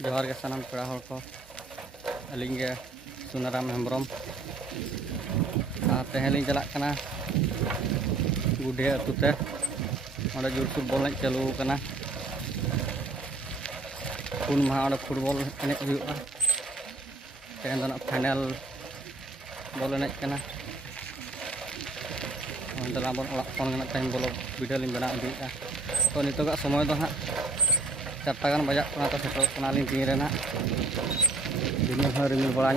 जोहार के सानाम पेड़ा हर को अलिंग के सुनाराम हेम्ब्रम तेहलिंग चलाक कना गुडे अतुते और जोर फुटबॉल चालू कना पुन माह और फुटबॉल एने हुआ तेहन दो फाइनल बॉल एने कना दला बन ओड़ा फोन टाइम बोलो वीडियो लिंग बना इदीगा तो नितोगा समय दो हाँ 4टा गान बजा तो सेटल तीन रेना दिन रिमिल बड़ा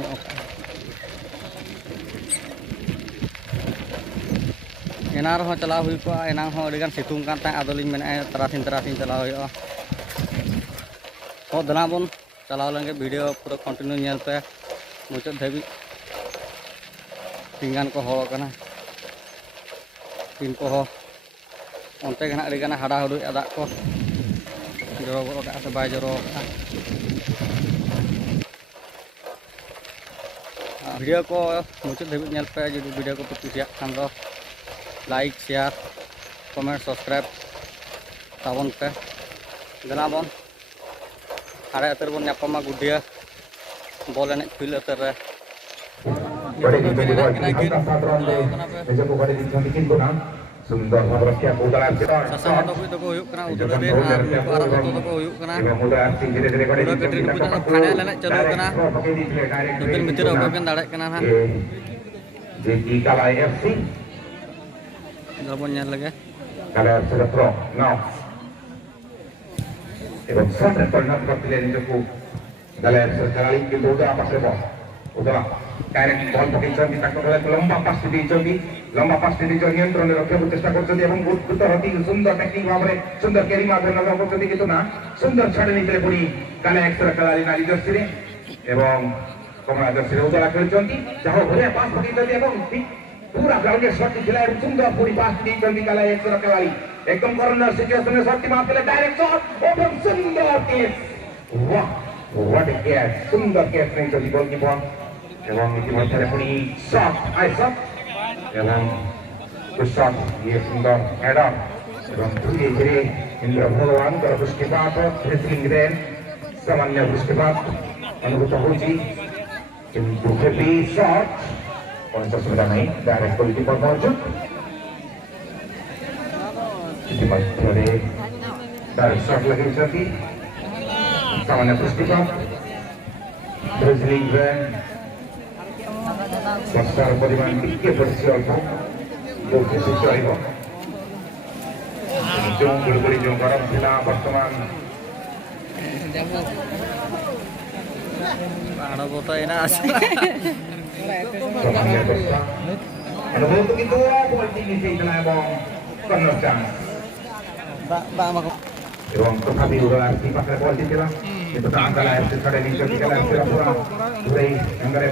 एना रहा चला हुई को एना अड़ीगान सितुंग कान आदोलिंग मेना तरासीन चला हुआ तो दला बन चलाव लेंगे वीडियो पूरा कंटिन्यू नेल पे मुचाद धाबी तीन को होना तीन को अंते अड़ीगान हाड़ा हुडू दाग को जरो गो से बै जरो वीडियो को मुचाद धाबी नेल पे जो वीडियो को कुसिया खान दो लाइक शेयर कमेंट सब्सक्राइब ताबन पे दला बन हाड़े अतर बन नापामा गुडिया बॉल एने फिल अतर रे सुंदर भद्रस्या उदला सासाम तो को हुयुक कना उदला दे आर तो को हुयुक कना धीरे धीरे गड़े कटरी को फाइनल एने चालू कना दुबिन मितिर अबेन दाड़े कना ना जेटी काला एफसी जबन नेल लगे काला एफसी प्रो नाउ এবং সামনে পরিণত করতে নিজেকে দলের সরকারি কিন্তু উদা পাশে উদা ডাইরেক্ট বল পকেইছেন তাকে লম্বা পাশে দিয়ে নিয়ন্ত্রণে রক্ষার চেষ্টা করছেন এবং উদ্ভূত হতি সুন্দর টেকনিক ভাবে সুন্দর ক্যারি মাধ্যমে লম্বা করতে কিন্তু না সুন্দর ছাড়ে নিতে পুরি কালে এক্সট্রা খেলাড়ি নারী দর্শনে এবং কমলা দর্শনে উদা করেছেন যাও ঘুরে পাস পকেইছেন এবং पूरा ग्राउंड शॉट खेला है सुंदर पूरी पास दी जल्दी काला एक तरफ खिलाड़ी एकदम कॉर्नर सिचुएशन में शॉट की मार के डायरेक्ट शॉट ओपन सुंदर कैच वाह व्हाट ए कैच सुंदर कैच नहीं जल्दी गोलकीपर एवं इतिमধ্যে পুরি शॉट आई शॉट एवं कुछ शॉट ये सुंदर हेडर एवं धीरे धीरे इंद्र भगवान का पुष्टिपात थ्रेसलिंग रेन सामान्य पुष्टिपात अनुभूत होची किंतु हेवी शॉट सुविधा नहीं डायरेक्ट गोलकीपर मौजूद इतिमধ্যে डायरेक्ट शॉट लगी जाती सामान्य पुष्टिपात थ्रेसलिंग रेन बस्तार परिमाण टिके पड़ছে অল্প যোগ্য চাইব जो गुड़गुड़ी जो गरम थिला वर्तमान बाड़ा बोता एना आसे अनुभव কিন্তু বল টিকে সেইখানে এবং কর্নার চান্স এবং তথাপি উড়ার কি পাশে বল দিছিলাম কিন্তু টাঙ্গালা এসে ছড়ে নিচে খেলা পুরো পুরোই আঙ্গারে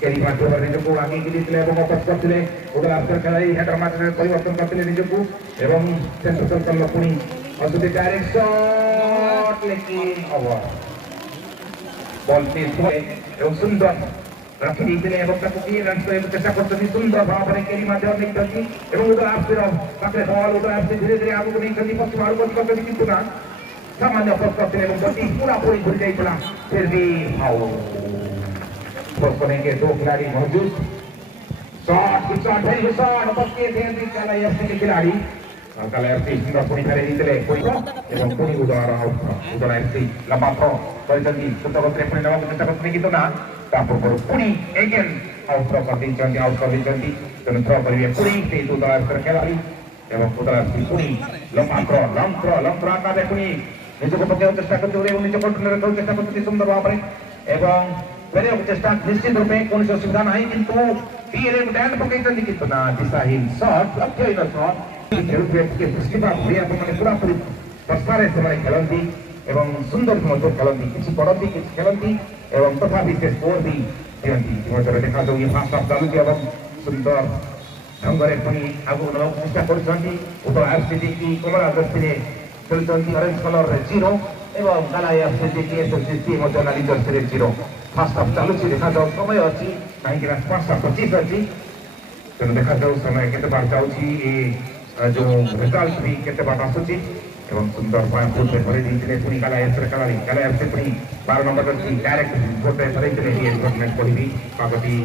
ক্যারি মাধ্যমে নিজেকে আগে গিয়েছিলেন এবং অপস করছিলেন ওদের আফটার খেলাই হেডার মাধ্যমে পরিবর্তন করছিলেন নিজেকে এবং সেন্টার করলো পুনি অসুবিধা ডাইরেক্ট শট লেকিন ওভার বল তেজ হয় এবং সুন্দর रखी दिले এবং তাকে দিয়ে রান করে চেষ্টা করতেন সুন্দর ভাবে ক্যারি মাধ্যমে নিতেছি এবং ওদের আফটার পাশে বল ওদের আফটার ধীরে ধীরে আগুন নিতেছি পশ্চিম আরো করতে কিন্তু না সামান্য অপস করছিলেন এবং বলটি পুরোপুরি ঘুরে যাইছিল फिर भी फाउल के दो खिलाड़ी मौजूद शॉट है शॉट बस के थे काला एफसी के खिलाड़ी काला एफसी सुंदर पूरी करे दिले कोई एवं पूरी उदार एफसी लंबा थ्रो परिचंदी सुंदर बत्रे पूरी नवा चेष्टा करते कि तो ना तापर पर पूरी अगेन आउट कर दिचंदी तने थ्रो करिए पूरी से उदार कर खिलाड़ी एवं उदार एफसी पूरी लंबा थ्रो का पूरी निजे को पकड़ने चेष्टा करते हुए निजे कंट्रोल रखने चेष्टा करते सुंदर भाव एवं मेरे चेष्टा निश्चित रूप में कौन सी असुविधा नहीं किंतु धीरे डैन पकड़ते किंतु ना दिशाहीन शॉट लक्ष्यहीन शॉट के दृष्टिपात हुई आपने पूरा पूरी प्रस्तारे से खेलती एवं सुंदर मधुर खेलती किसी पड़ती किसी खेलती एवं तथापि से स्कोर भी दियंती इतिमध्ये देखा जाऊ ये फास्ट हाफ चालू के एवं सुंदर ढंगरे पुनी आगु नवा चेष्टा करछंती उतो आरसीडी की कमला दस्तिने खेलछंती ऑरेंज कलर रे 0 एवं काला आरसीडी की एसएससी मध्य नाली दस्तिने 0 फास्ट हाफ चालू छी देखा जाऊ समय अछि काहे कि 5:25 अछि तो देखा जाऊ समय केते बार जाऊ छी ए जो रिजल्ट भी केते बार आसुची एवं सुंदर पॉइंट फुट में भरी दी पुणी काला एफसी काला एफसी पुणी 12 नंबर जर्सी डायरेक्ट फुट में भरी दी इन्वेस्टमेंट पड़ी पागटी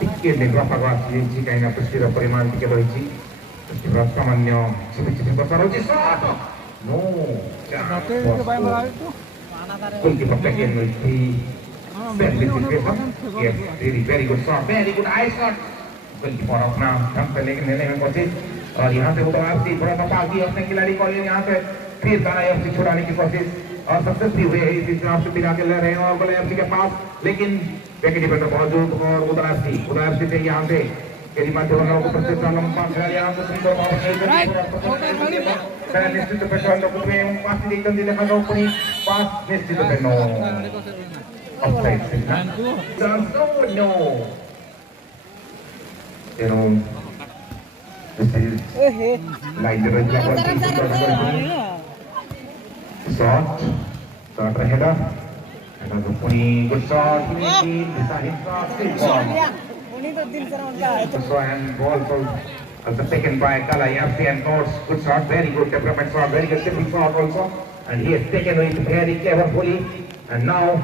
टिके नेटवर्क पाग आसी कहीं पुष्टिर परिमाण टिके रही सामान्य छिपी छिपी प्रसार होची shot no goalkeeper back in with the very good shot, very good eye shot. Goalkeeper अपना ढंग से लेने में कोशिश और यहाँ से उतरती थोड़ा सा पास दिया अपने खिलाड़ी को यहाँ से फिर काला एफसी छुड़ाने की कोशिश और सक्सेसफुल हुए हैं इस हिसाब से पिला के ले रहे हैं और काला एफसी के पास लेकिन बैक डिफेंडर मौजूद और उधर एफसी से यहाँ से केली माध्यम को प्रत्येक लंबा खेल यहाँ से सुंदर निश्चित पेट्रोल को भी पास दी जल्दी देखा जाओ पूरी पास निश्चित पेट्रोल ऑफसाइड से no you know this is like the regular shot header and a good shot deciding shot so and ball also taken by Kala Yapsi and Norse. Good shot, very good temperament shot, very good simple shot also. And he has taken it very cleverly. And now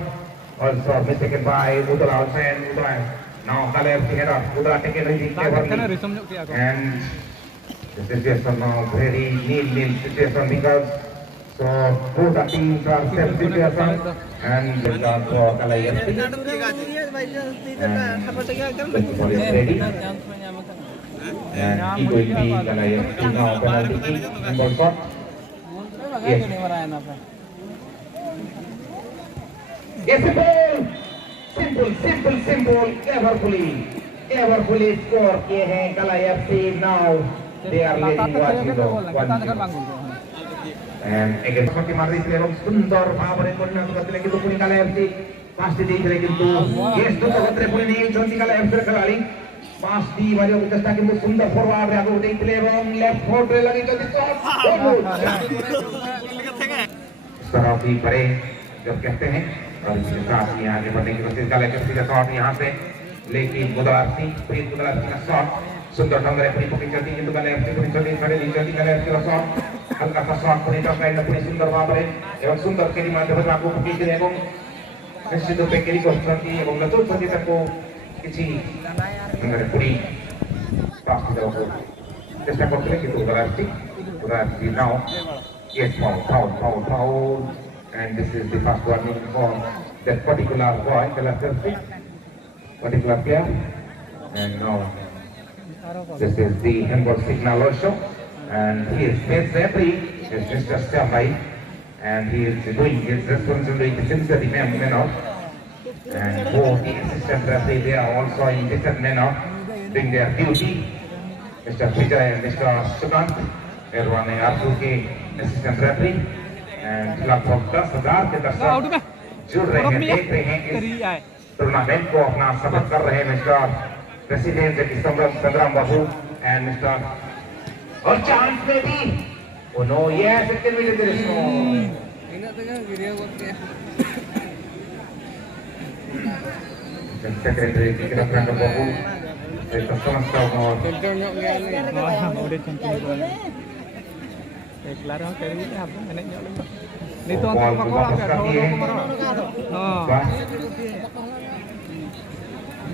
also mistaken by Udala also and Udala. Now Kala Yapsi header, Udala taken it cleverly. And this is just now very nil situation because so both the teams are self situation and the shot for Kala Yapsi. And ready. And he will be Kala Yapsi now penalty kick and ball shot. Yes. Yes, simple, cleverfully score किए हैं Kala Yapsi now. They are leading 1-0. And again seperti मार रही थी सुंदर भाव में कोई ना करते लेकिन तो पूरी Kala Yapsi पास दी लेकिन तो yes तो खतरे पूरी नहीं चलती Kala Yapsi खिलाड़ी पास दी मारियो की चेष्टा किंतु सुंदर फॉरवर्ड आगे उठे प्ले एवं लेफ्ट फुट पे लगी जल्दी शॉट इस तरह की परे जब कहते हैं और इसके साथ ही आगे बढ़ने की कोशिश Kala Yapsi का शॉट यहाँ से लेकिन बुदलासी का शॉट सुंदर ढंग से पूरी पकड़ी चलती किंतु Kala Yapsi पूरी चलती खड़े नहीं चलती Kala Yapsi का शॉट हल्का सा शॉट पूरी टॉप लाइन में पूरी सुंदर भाव में एवं सुंदर के माध्यम से आपको पकड़ी के एवं निश्चित रूप से केली को चलती एवं लतुल चलती तक को किसी अंदर पूरी पास की तरफ चेष्टा करते हैं कि तो Udara now yes foul and this is the first warning for that particular boy Kala Yapsi particular player and now this is the handball signal also and he is best referee is Mr. Stambai and he is doing his responsibility since the man out. And both the assistant referee they are also in different manner doing their duty. Mr. Vijay and Mr. Sukant, everyone are आपके assistant referee and लगभग 10,000 के दर्शक जुड़ रहे हैं देख रहे हैं इस टूर्नामेंट को अपना सफल कर रहे हैं मिस्टर प्रेसिडेंट संग्राम बाबू and Mr. और चांस में भी oh no yes it can be there is no secretary kita pernah bahu saya sama-sama udah cantik claro kayak gini apa meneknya ni tuan tuan kau apa tahu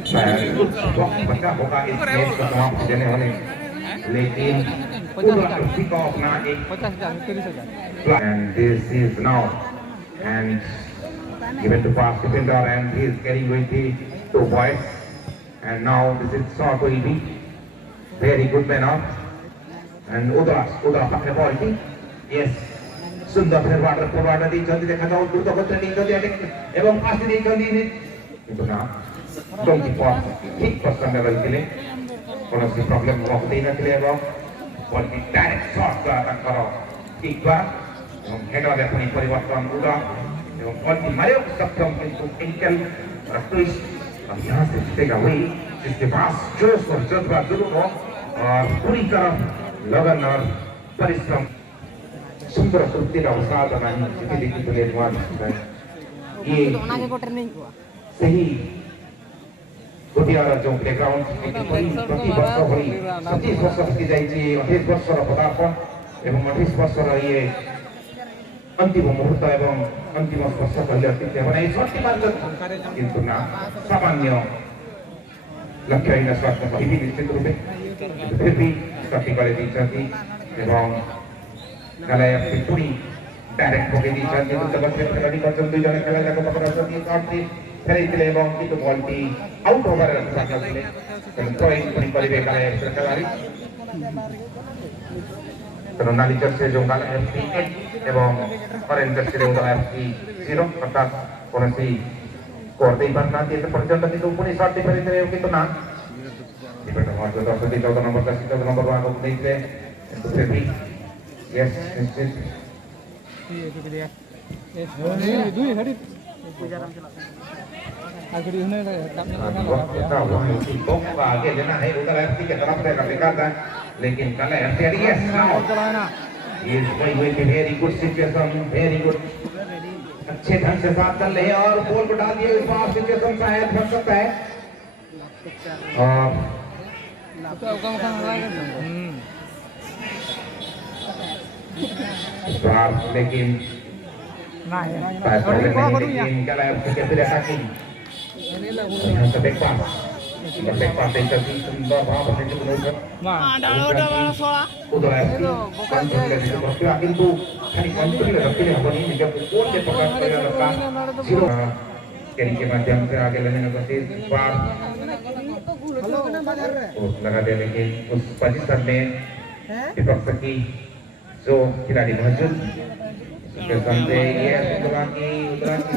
saya baca buka ini semua jenis ini lekin udah kita अपना एक and this is now and given to pass defender and he is carrying with the 2 boys and now this is shot will be very good man up and Udara pakai ball ini yes सुंदर forward दी जल्दी देखा जाओ दूर तक training जल्दी आगे एवं पास दी जल्दी ini itu ना goalkeeper kick person level के लिए कौन सी प्रॉब्लम होती है के लिए वो बॉल की डायरेक्ट शॉट का अटैक करो kick बार एवं हेडर में अपनी परिवर्तन Udara एवं बॉल की मारियो सक्षम किंतु एंकल ट्विस्ट अब यहाँ से जीतेगा वही जिसके पास जोश और जज्बा जरूर हो और पूरी तरह लगन और परिश्रम सुंदर तृप्ति का उत्साह बनाने की देखने के लिए धन्यवाद ये सही गोटियार जो प्लेग्राउंड एक प्रति वर्ष भरी 27 वर्ष बीती जाइए 28 वर्षर पदार्पण एवं 28 वर्षर ये अंतिम मुहूर्त एवं अंतिम स्पर्श कर किंतु ना सामान्य लक्ष्यहीन स्वार्थ कही निश्चित रूपे फिर भी सठी कर पुणी डायरेक्ट पकई दुई जन खेला जाक पाखे फेरई किंतु बॉल टी आउट होबार रक्षा करते थ्रोइंग पुणी करेंगे कालायफ्सी खेलाड़ी नाली जर्सी जो कालायफ्सी 8 एवं ऑरेंज जर्सी कालायफ्सी 0 अर्थात कौन स्कोर दे पारना पर्यंत किंतु पुणी शॉट फेरी किंतु ना डिफेंडर मात्र 14 नंबर का 14 नंबर आगे नहीं थे किंतु फिर भी यस निश्चित आगे लेना है उधर एफसी के तरफ से निकालता है लेकिन कालायफ्सी yes now is going with very good situation very good अच्छे ढंग से बात कर रहे हैं और बॉल को डाल दिया इस बार सिचुएशन शायद बन सकता है और लेकिन कालायफ्सी के फिर अटैकिंग बैक पास सुंदर भाव किंतु खाली कंट्रोल रखते हबनी निज कोन के प्रकाश करला कैरी के माध्यम से आगे लेने का कोशिश बार लगा दे लेकिन उस पोजीशन में विपक्ष की जो खिलाड़ी मौजूद उसके सामने ये उतरा की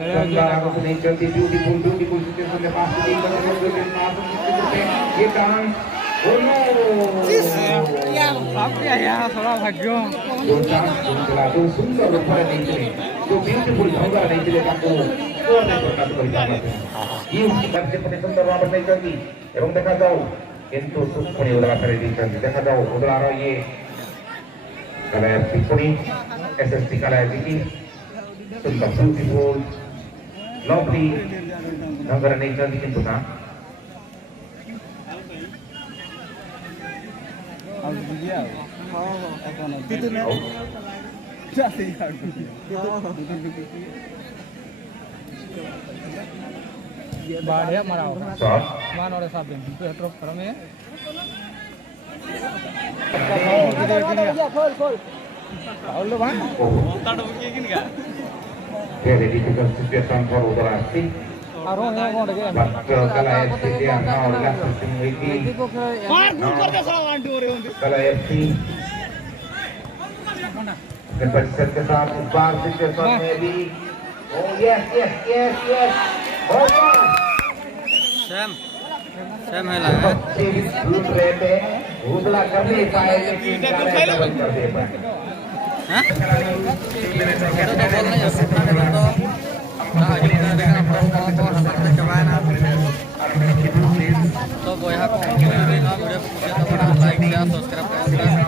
शानदार अपनी चलती ब्यूटीफुल सिचुएशन में पास दी ये काम थोड़ा भाग्य तो सुंदर रूप नहीं चले तो ब्यूटीफुल ढंग नहीं चले ताको स्कोर नहीं प्रकाश कर पाते ये सबसे पहले सुंदर भाव नहीं चलती एवं देखा जाओ किंतु सुखनी उधर फेरी दी चलती देखा जाओ उधर ये कालायफ्सी पुणी एसएसटी कालायफ्सी की सुंदर ब्यूटीफुल लवली ढंग नहीं चलती किंतु ना बढ़िया मारा शॉट मान और साहब ड्रॉप कर में फाउल भाई very difficult situation for Udarasti आरो है कौन के but कालायफ्सी they are now assisting with the कालायफ्सी परिसर के साथ इस बार सिचुएशन में भी oh yes oh सैम है लूट रहे थे उदला कर नहीं पाए लेकिन कालायफ्सी कर दे पाए तो boy ha ko video like share subscribe